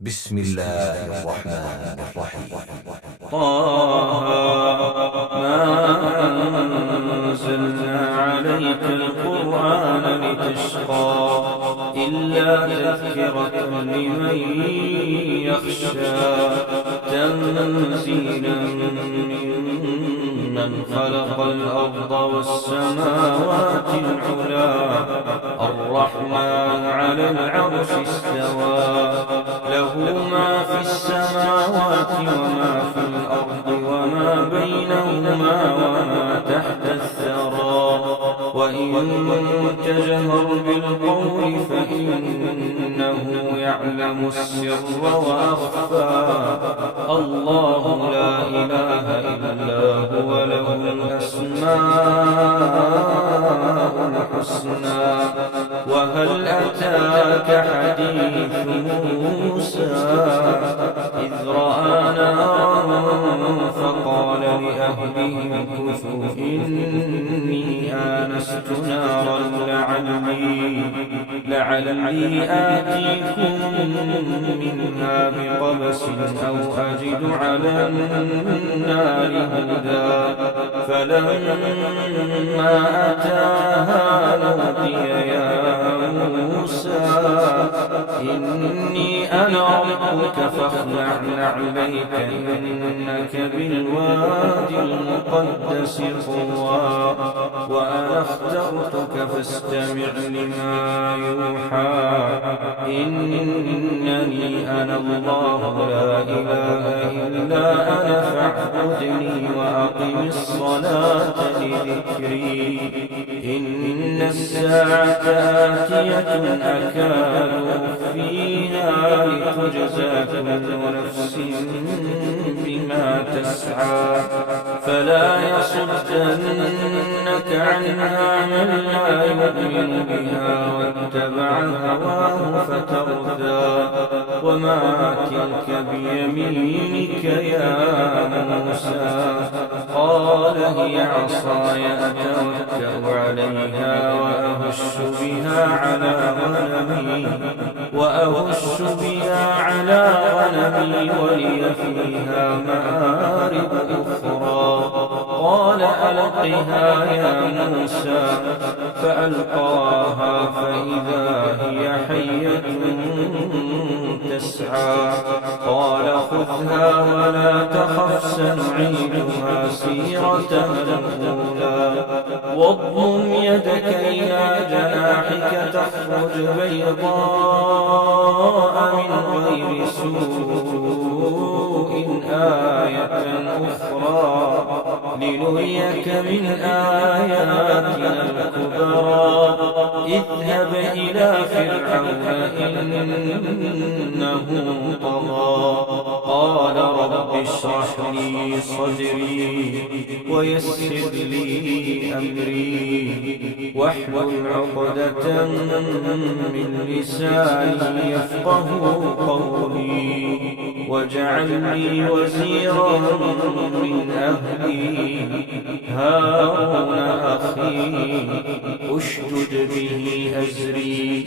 بسم الله الرحمن الرحيم. طه ما أنزلنا عليك القرآن لتشقى إلا تذكرة لمن يخشى تنزيلا ممن خلق الأرض والسماوات العلى الرحمن على العرش استوى له ما في السماوات وما في الأرض وما بينهما وما تحت الثرى وإن تجهر بالقول فإنه يعلم السر وأخفى الله لا إله إلا هو له الأسماء الحسنى وهل أتاك حديث موسى إذ رأى نارا فقال لأهلهم كثوا إني آنست نارا لعلي آتيكم منها بقبس أو أجد على النار هدى فلما أتاها نودي يا موسى إني أنا ربك فاخلع نعليك إنك بالوادي المقدس طوى وأنا اخترتك فاستمع لما يوحى إنني أنا الله لا إله إلا أنا فاعبدني وأقم الصلاة لذكري إن الساعة آتية أكاد أخفيها لتجزى كل نفس بما تسعى فلا يصدنك عنها من لا يؤمن بها واتبع هواه فتردى وما تلك بيمينك يا موسى قال هي عصاي أتوكأ عليها وأهش بها على غنمي ولي فيها مآرب أخرى قال ألقها يا موسى فألقاها فإذا هي حية تسعى قال خذها ولا تخف سنعيدها سيرتها الأولى واضمم يدك إلى جناحك تخرج بيضاء من غير سوء آية أخرى لنريك من آياتنا الكبرى اذهب إلى فرعون إنه طغى قال رب اشرح لي صدري ويسر لي أمري واحلل عقدة من لساني يفقه قولي واجعل لي وزيرا من أهلي هارون أخي اشدد به أزري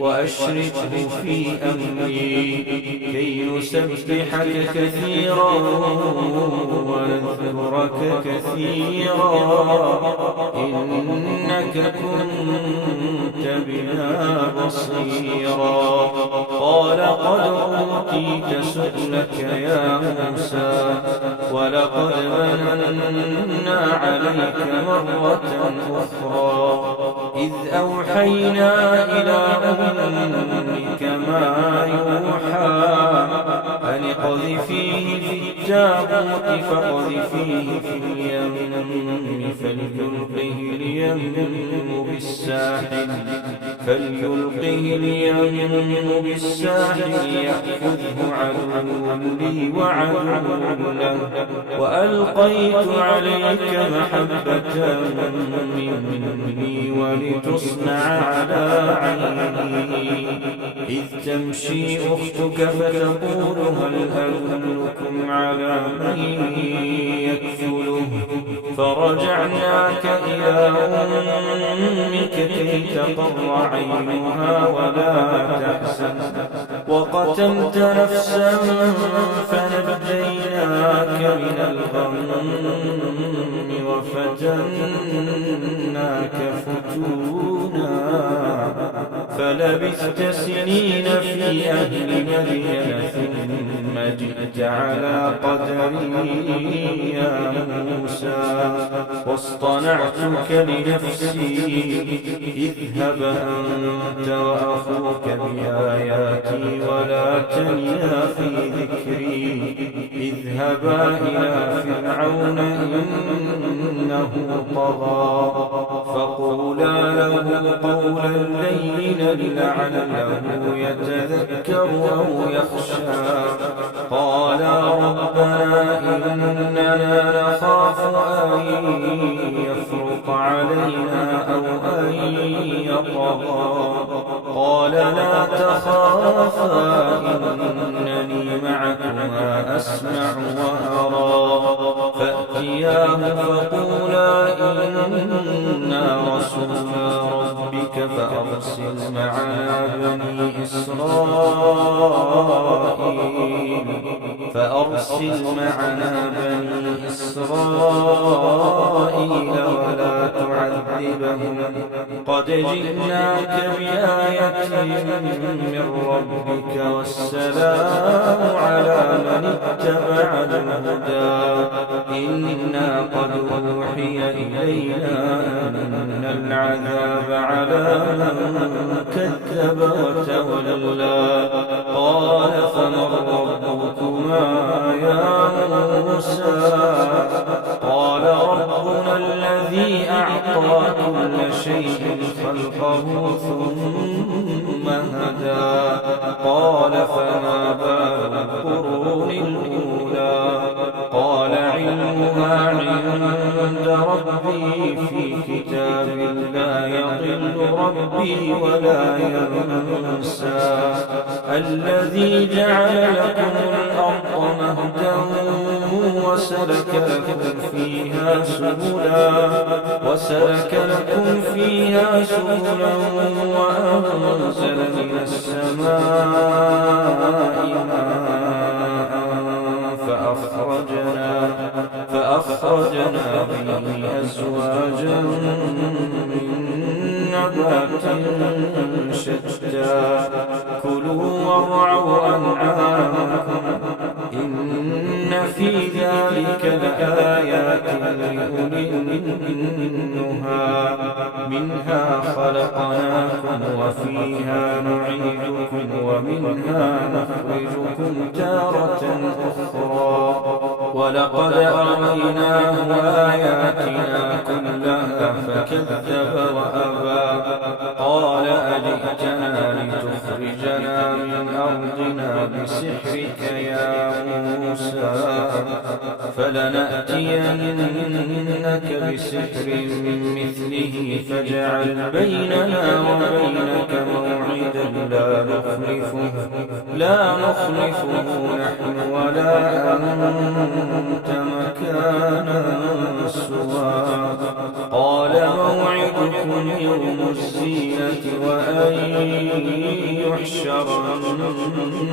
وأشركه في أمري كي نسبحك كثيرا ونذكرك كثيرا إنك كنت بنا بصيرا قال قد أوتيت سؤلك يا موسى ولقد مننا عليك مرة أخرى إذ أوحينا إلى أمك ما يوحى أن اقذفيه في التابوت فاقذفيه في اليم فليلقه اليم بالساحل يأخذه عدو لي وعدو له وألقيت عليك محبة مني ولتصنع على عيني إذ تمشي أختك فتقول هل أدلكم على من يكفله فرجعناك إلى أمك كي تقر عينها ولا تحزن وقتلت نفسا فنجيناك من الغم وفتناك فتونا فلبثت سنين في أهل مدين ثم جئت على قدري يا موسى واصطنعتك لنفسي اذهب أنت وأخوك بآياتي ولا تنيا في ذكري اذهبا إلى فرعون إنه طغى فقولا له قولا لينا لعله يتذكر أو يخشى قالا ربنا إننا نخاف أن يفرط علينا أو أن يطغى قال لا تخافا إنني معكما أسمع وأرى فأتياه فقولا إنا رسولا ربك فأرسل معنا بني إسرائيل ولا تعذبهم قد جئناك بآية من ربك والسلام على من اتبع الهدى إنا قد أوحي إلينا أن العذاب على من كذب وتولى قال فمن ربكما يا موسى قال ربنا الذي أعطى كل شيء خلقه ثم هدى قال فما بال القرون الأولى قال علمها عند ربي في كتاب لا يضل ربي ولا ينسى الذي جعل لكم الأرض مهدا وسلك لكم فيها سبلا وأنزل من السماء ماء فأخرجنا به أزواجا من نبات شتى كلوا وارعوا أنعامكم إن في ذلك لآيات لأولي النهى منها خلقناكم وفيها نعيدكم ومنها نخرجكم تارة أخرى ولقد أريناه آياتنا كلها فكذب وأبى قال أجئتنا لتخرجنا من أرضنا بسحرك يا موسى فلنأتينك بسحر مثله فاجعل بيننا وبينك موعدا لا نخلفه نحن ولا أنت مكانا سوى قال موعدكم يوم الزينة وأن يحشر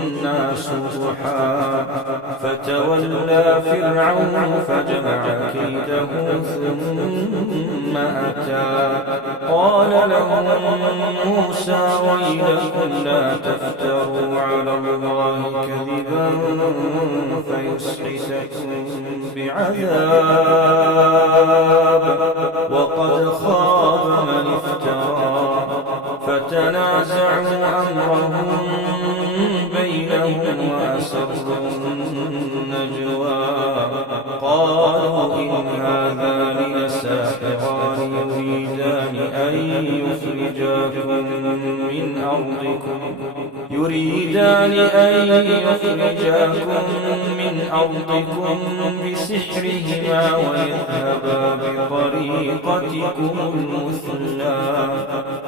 الناس ضحى فتولى فرعون فجمع كيده ثم أتى قال لهم موسى ويلكم لا تفتروا على الله كذبا فيسحتكم بعذاب وقد خاب من افترى فتنازعوا أمرهم بينهم وأسروا النجوى قالوا إن هذان لساحران يريدان أن يخرجاكم من أرضكم بسحرهما ويذهبا بطريقتكم المثلى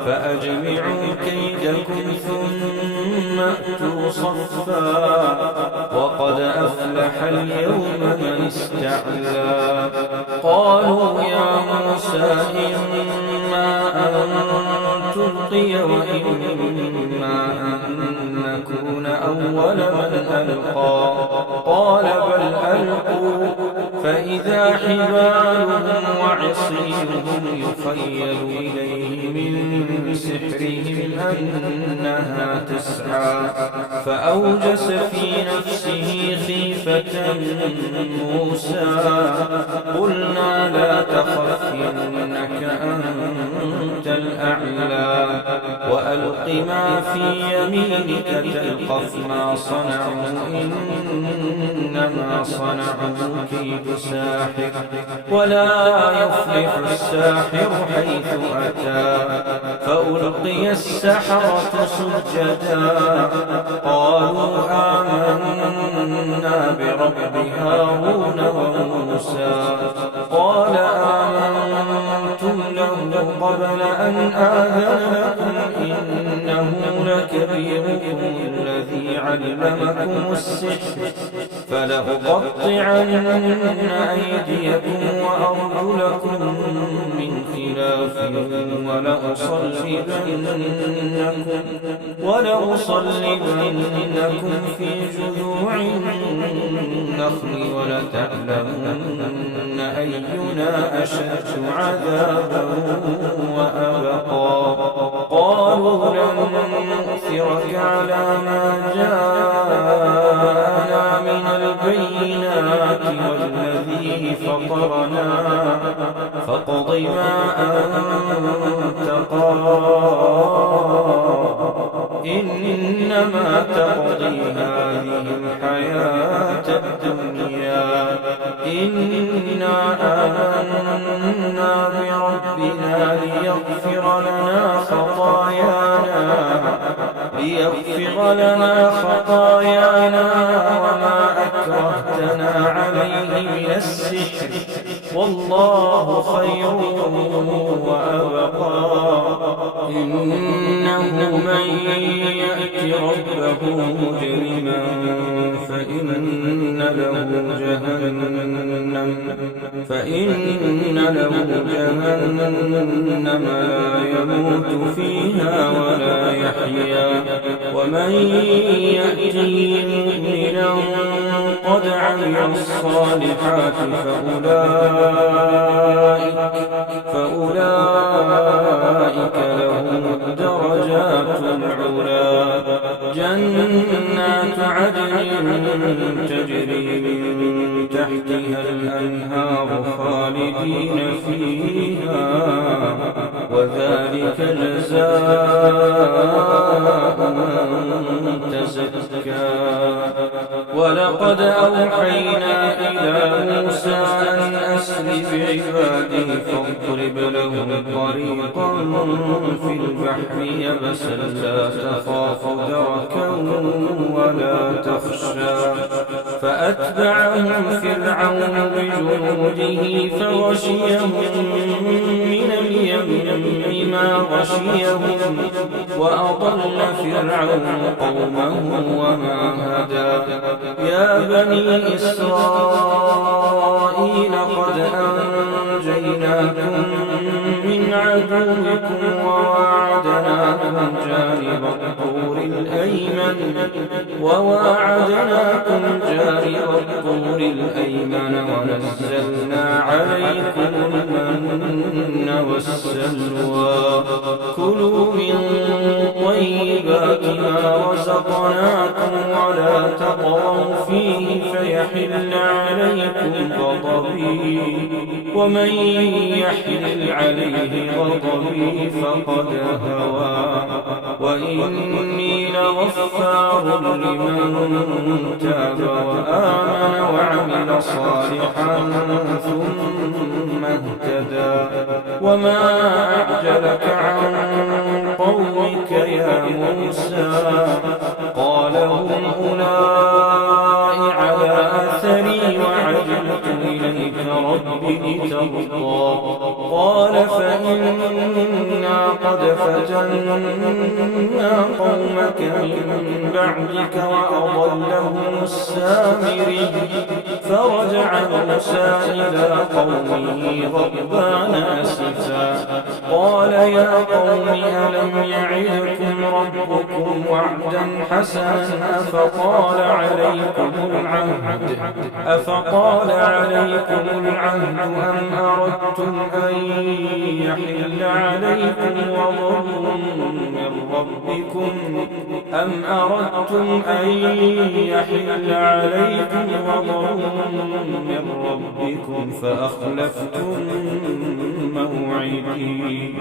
فأجمعوا كيدكم ثم أتوا صفا وقد أفلح اليوم من استعلى قالوا يا موسى إما أن تلقي وإما أن نكون أول من ألقى قال بل ألقوا فإذا حبالهم وعصيهم يخيل إليه من سحرهم أنها تسعى فأوجس في نفسه خيفة موسى قلنا لا تخف إنك أنت الأعلى وألق ما في يمينك تلقف ما صنعوا إنما صنعوا كيد ساحر ولا يفلح الساحر حيث أتى فألقي السحرة سجدا قالوا آمنا برب هارون وموسى قال آمنتم له قبل أن آذن لكم إنه لكبيركم الذي علمكم السحر فلأقطعن أيديكم وأرجلكم من خلاف ولأصلبنكم في جذوع النخل ولتعلمن أينا أشد عذابا وأبقى قالوا لن نؤثرك على ما جاءنا من البينات والذي فطرنا فاقض ما أنت قاض إنما تقضي هذه الحياة الدنيا إنا آمنا بربنا ليغفر لنا خطايانا وما أكرهتنا عليه من السحر والله خير وأبقى إنه من يأت ربه مجرما فإن له جهنم لا يموت فيها ولا يحيا ومن يأته مؤمنا قد عمل الصالحات فأولئك لهم الدرجات العلى جنات عدن تجري من تحتها الأنهار خالدين فيها وذلك جزاء من تزكى ولقد أوحينا إلى موسى أن أسر بعبادي فاضرب لهم طريقا في البحر يبسا لا تخاف دركا ولا تخشى فأتبعهم فرعون بجنوده فغشيهم من اليم ما غشيهم وأضل فرعون قومه وما هدى يا بني إسرائيل قد أنجيناكم من عدوكم وواعدناكم جانب الطور الأيمن ونزلنا عليكم المن والسلوى كلوا من طيبات ما رزقناكم ولا تطغوا فيه فيحل عليكم غضبي ومن يحلل عليه غضبي فقد هوى وإني لغفار لمن تاب وآمن وعمل صالحا ثم اهتدى وما أعجلك عن قومك يا موسى قال هم أولئك على أثري وعجلت إليك عليك رب لترضى قال فإنا قد فتنا قومك من بعدك وأضلهم السامري فرجع موسى إلى قومه غضبان أسفا قال يا قوم ألم يعدكم ربكم وعدا حسنا أفطال عليكم العهد أم أردتم أن يحل عليكم غضب من ربكم فأخلفتم موعدي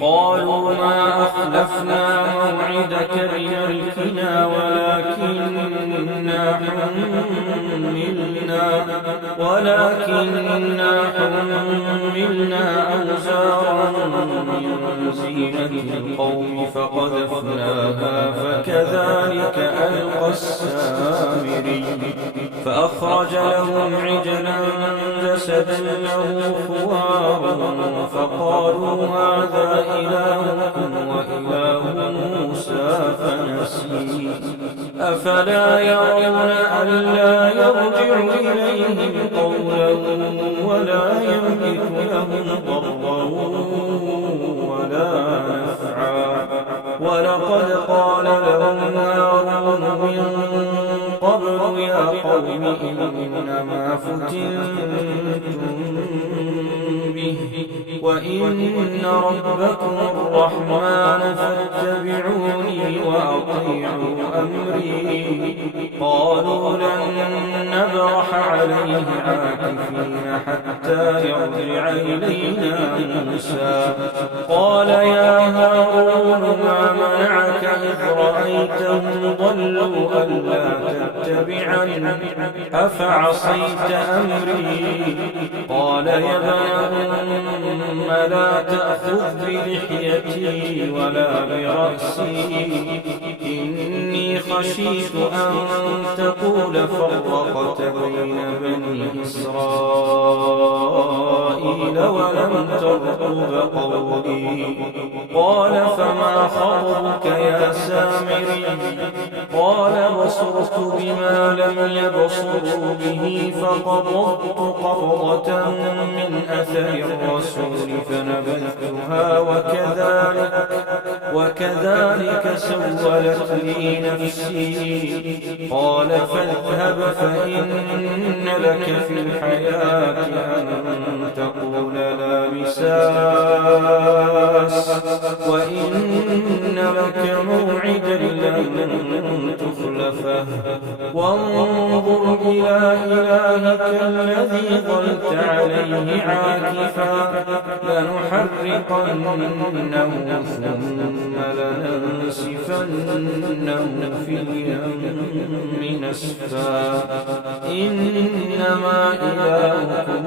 قالوا ما أخلفنا موعدك بملكنا ولكننا حملنا أوزارا من زينة القوم فقذفناها فكذلك ألقى السامري فأخرج لهم عجلا جسدا له خوار فقالوا هذا إلهكم وإله موسى فنسي أفلا يرون ألا يرجع إليهم قولا ولا يملك لهم ضرا ولا نفعا ولقد قال لهم هارون من قبل يا قوم إنما فتنتم به وإن ربكم الرحمن فاتبعوني وأطيعوا أمري قالوا لن نبرح عليه عاكفين حتى يرجع إلينا موسى قال يا هارون ما منعك إذ رأيتهم ضلوا ألا تتبعني أفعصيت أمري قال يا ابن أم لا تأخذ بلحيتي ولا برأسي إني خشيت أن تقول فرقت بين بني إسرائيل ولم ترقب قولي قال فما خطبك يا سامري قال بصرت بما لم يبصروا به فقبضت قبضة من أثر الرسول فنبذتها وكذلك سولت لي نفسي قال فاذهب فإن لك في الحياة أن تقول لا مساس وإن لك موعدا لن تخلفه وانظر إلى إلهك الذي ظلت عليه عاكفا لنحرقنه ثم لننسفنه في اليم نسفا إنما إلهكم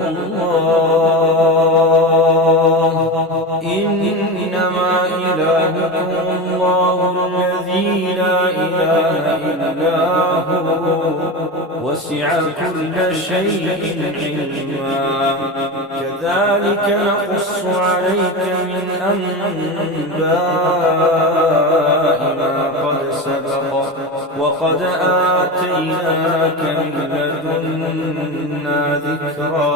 الله الذي لا إله إلا هو وسع كل شيء علما كذلك نقص عليك من أنباء ما قد سبق وقد آتيناك من لدنا ذكرا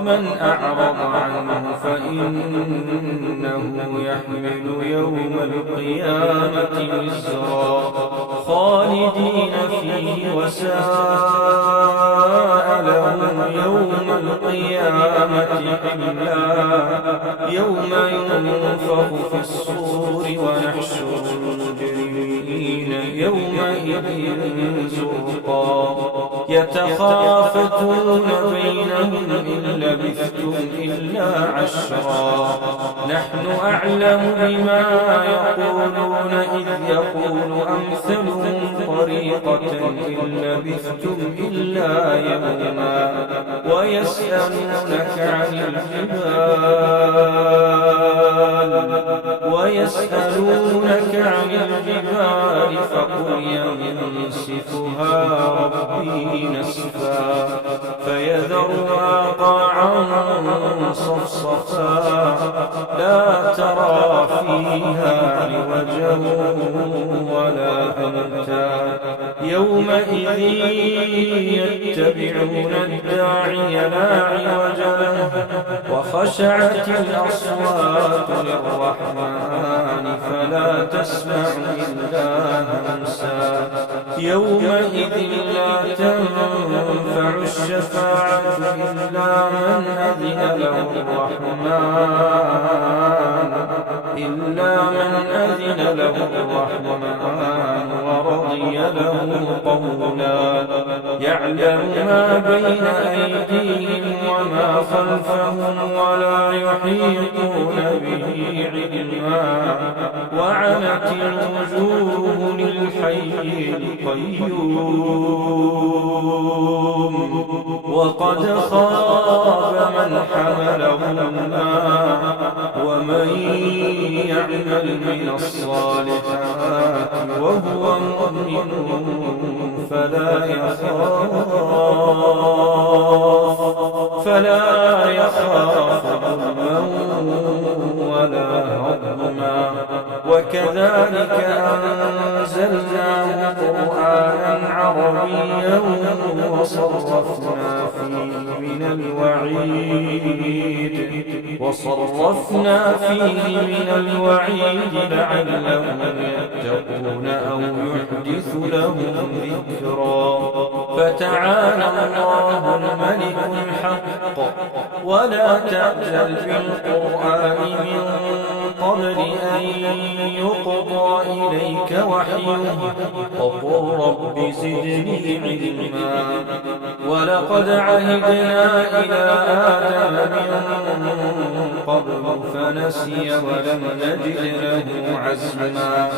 من أعرض عنه فإنه يحمل يوم القيامة وزرا خالدين فيه وساء لهم يوم القيامة حملا يوم ينفخ في الصور ونحشر المجرمين يومئذ زرقا يتخافتون بينهم إن لبثتم إلا عشرا نحن أعلم بما يقولون إذ يقول أمثلهم طريقة إن لبثتم إلا يوما ويسألونك عن الجبال فقل ينسفها ربي نسفا فيذرها مطاعا صفصفا لا ترى فيها عوجا ولا أمتا يومئذ يتبعون الداعي لا عوج له وخشعت الأصوات للرحمن فلا تسمع إلا همسا يومئذ لا تنفع الشفاعة إلا من أذن له الرحمن ورضي له قولا يعلم ما بين أيديهم وما خلفهم ولا يحيطون به علما وعنت الوجوه للحي القيوم وقد خاب من حمل ظلما ومن يعمل من الصالحات وهو مؤمن فلا يخاف ظلما ولا هضما وكذلك أنزلناه قرآنا عربيا وصرفنا فيه من الوعيد لعلهم يتقون أو يحدث لهم ذكرا فتعالى الله الملك الحق ولا تعجل بالقرآن من قبل أن يقضى إليك وحيه وقل رب زدني علما ولقد عهدنا إلى آدم من قبل فنسي ولم نجد له عزما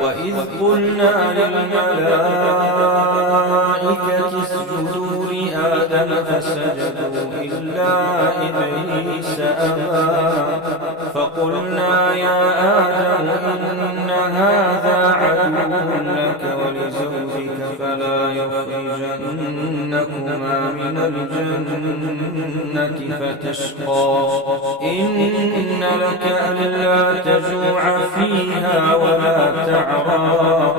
وإذ قلنا للملائكة اسجدوا لآدم فسجدوا إلا إبليس أبى فقلنا يا آدم إن هذا عدو لك ولزوجك فلا يخرجنكما من الجنة فتشقى إن لك ألا تجوع فيها ولا تعرى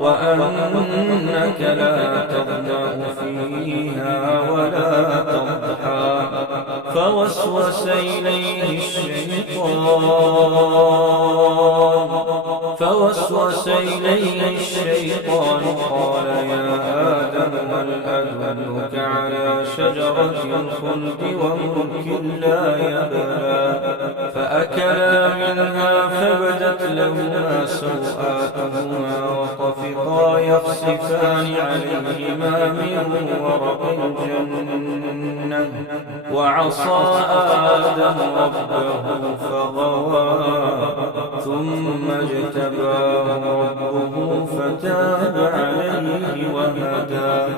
وأنك لا تظمأ فيها ولا تضحى فوسوس إليه الشيطان قال يا آدم هل أدلك على شجرة الخلد وملك لا يبلى فأكلا منها فبدت لهما سوآتهما وطفقا يخصفان عليهما من ورق الجنة وعصى آدم ربه فغوى ثم اجتباه ربه فتاب عليه وهدى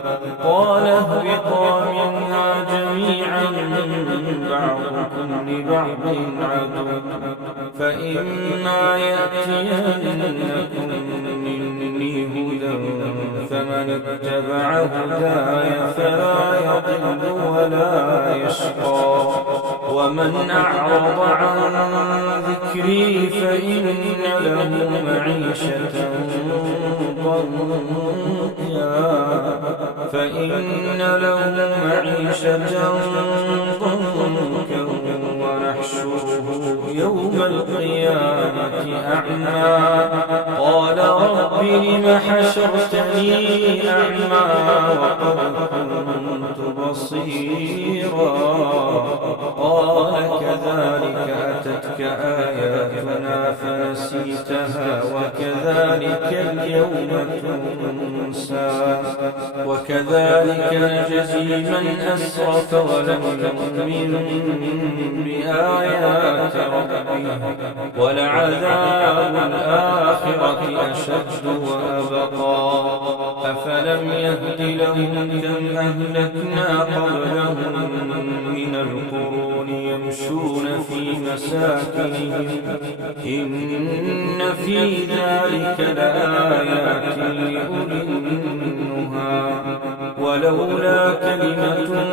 قال اهبطا منها جميعا بعضكم لبعض عدو فإما يأتينكم مني هدى فمن اتبع هداي فلا يضل ولا يشقى ومن أعرض عن ذكري فإن له معيشة ضنكا ونحشره يوم القيامة أعمى قال رب لم حشرتني أعمى وقد كنت بصيرا قال كذلك أتتك آياتنا فنسيتها وكذلك اليوم تنسى وكذلك نجزي من أسرف ولم يؤمن بآيات ربه ولعذاب الآخرة أشد وأبقى أفلم يهد لهم كم أهلكنا قبلهم من القرون يمشون في مساكنهم إن في ذلك لآيات لأولي النهى ولولا كلمة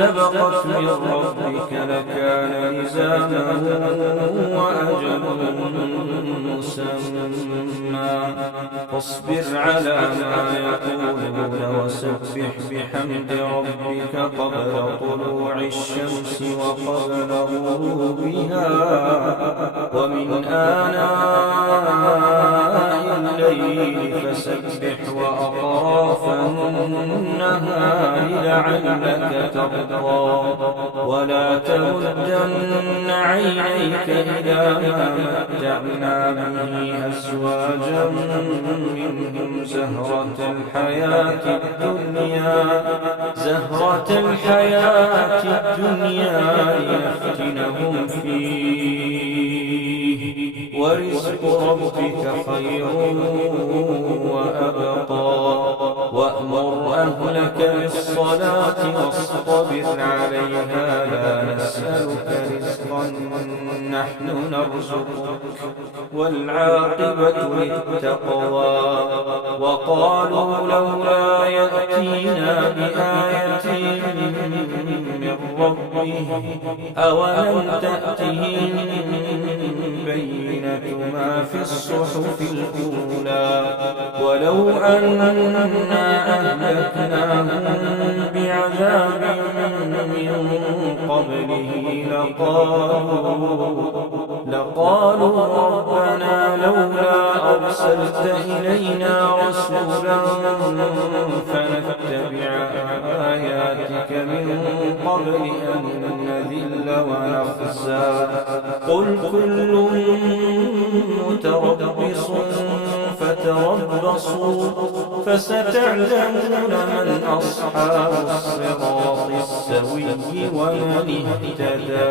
سبقت من ربك لكان لزاما وأجل مسمى فاصبر على ما يقولون وسبح بحمد ربك قبل طلوع الشمس وقبل غروبها ومن آناء الليل فسبح وأطراف النهار لعلك ترضى ولا تمدن عينيك إلى ما متعنا به أزواجا منهم زهرة الحياة الدنيا لنفتنهم فيه ورزق ربك خير وأبقى وأمر أهلك بالصلاة واصطبر عليها لا نسألك رزقا نحن نرزقك والعاقبة للتقوى وقالوا لولا يأتينا بآية من ربه أولم تأتهم بينة ما في الصحف الأولى ولو أننا أهلكناهم بعذاب من قبله لقالوا ربنا لولا أرسلت إلينا رسولا فنتبع آياتك من قبل أن نذل ونخزى قل كل متربص فتربصوا فستعلمون من أصحاب الصراط السوي ومن اهتدى